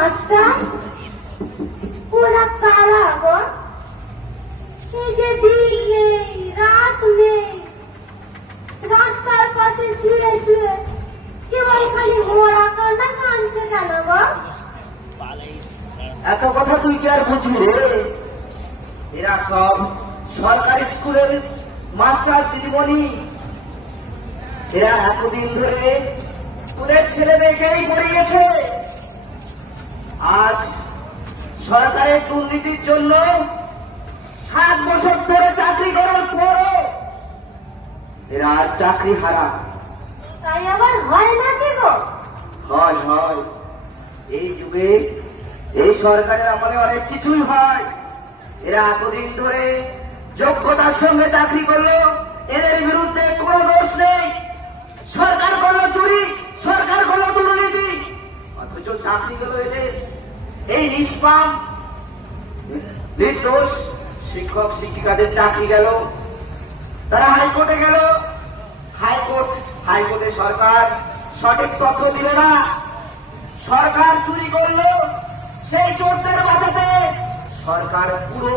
Master ওরা কারা গো? এই যে দিন নেই রাত নেই, রাস্তার পাশে শুয়ে শুয়ে কেবল খালি মোরা কান্না কানছে কেন গো? এত কথা তুই কি আর বুঝবি রে? এরা সব সরকারি স্কুলের মাস্টার দিদিমণি। এরা এতদিন ধরে স্কুলের ছেলে মেয়েকেই পড়িয়েছে। আজ সরকারের দুর্নীতির জন্য 7 বছর ধরে চাকরি করার পরও এরা চাকরি হারা। তাই আবার হয় না কি গো? হয় হয়, এই যুগে এই সরকারের আমলে অনেক কিছুই হয়। এরা এতদিন ধরে যোগ্যতার সঙ্গে চাকরি করলো, এদের বিরুদ্ধে কোনো দোষ নেই। সরকার করলো চুরি, সরকার করলো দুর্নীতি, অথচ চাকরি গেল এদের। এই নিষ্পাপ নির্দোষ শিক্ষক শিক্ষিকাদের চাকরি গেল। তারা হাইকোর্টে গেল, হাইকোর্টে সরকার সঠিক তথ্য দিল না। সরকার চুরি করলো, সেই চোরদের বাঁচাতে সরকার পুরো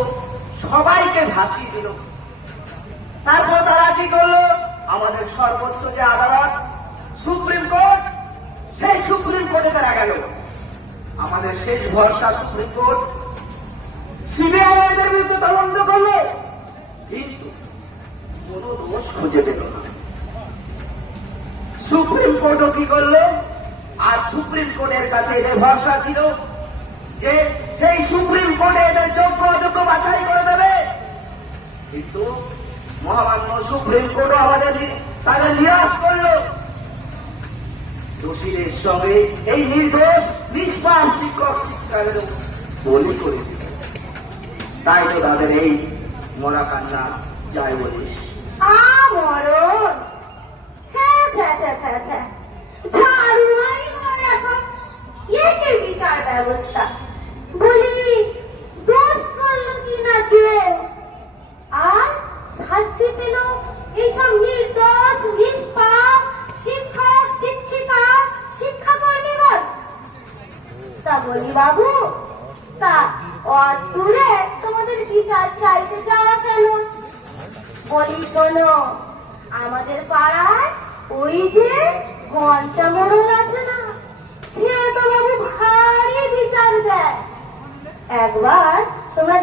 সবাইকে ভাসিয়ে দিল। তারপর তারা কি করলো? আমাদের সর্বোচ্চ যে আদালত সুপ্রিম কোর্ট, সেই সুপ্রিম কোর্টে তারা গেল। আমাদের শেষ ভরসা সুপ্রিম কোর্ট। সিবিআই এদের বিরুদ্ধে তদন্ত করলো, কিন্তু কোন দোষ খুঁজে পেল না। সুপ্রিম কোর্টও কি করলো? আর সুপ্রিম কোর্টের কাছে এদের ভরসা ছিল যে সেই সুপ্রিম কোর্টে এদের যোগ্য অযোগ্য বাছাই করে দেবে। কিন্তু মহামান্য সুপ্রিম কোর্টও আমাদের তাদের নিরাশ করলো। দোষীদের সঙ্গে এই নির্দোষ নিষ্পাপ শিক্ষক শিক্ষাদের বলি করে দিল। তাই তো তাদের এই মরা কান্না যাই বলিস। মরণ ঝাড়ুয়ারি এখন একে বিচার ব্যবস্থা বলি দোষ করলো কিনা কেউ আর শাস্তি পেল এইসব নির্দোষ নিষ্পাপ শিক্ষক শিক্ষিকা শিক্ষাকর্মীগণ। তা বলি বাবু, তা অদূরে তোমাদের বিচার চাইতে যাওয়া কেন? বলি শোনো, আমাদের পাড়ায় ওই যে ঘন্টা মোড়ল আছে না, সে তো বাবু ভারী বিচার দেয়। একবার তোমরা